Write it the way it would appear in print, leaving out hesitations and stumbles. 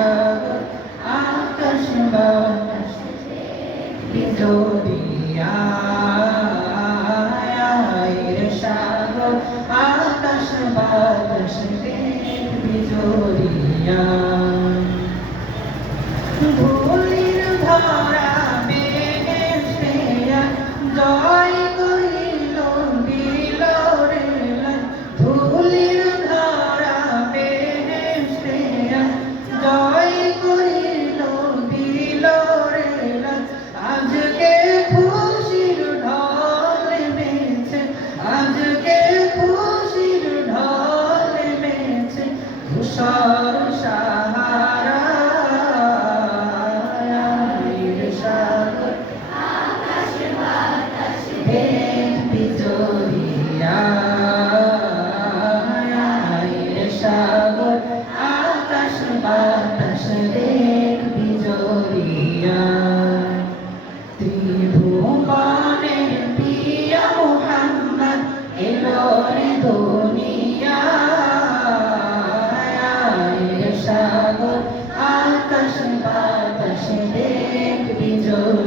সাগর আকাশ বাতাস বিজলিয়া রে সাগর আকাশ বাতাস বিজলিয়া ধুলির ধরা বেহেশতেয়া জয় করিল দিল রে ধুলির ধরা বেহেশতেয়া জয় করিল দিল রে আজকে খুশির ঢল নেমেছে আজকে খুশির ঢল নেমেছে ধূসর সাহারা সাগর আকাশ বাতাস দেখ বিজলিয়া ত্রিভুবনের পিয়া মুহাম্মদ এলো রে দুনিয়ায় সাগর আকাশ বাতাস দেখ বিজলিয়া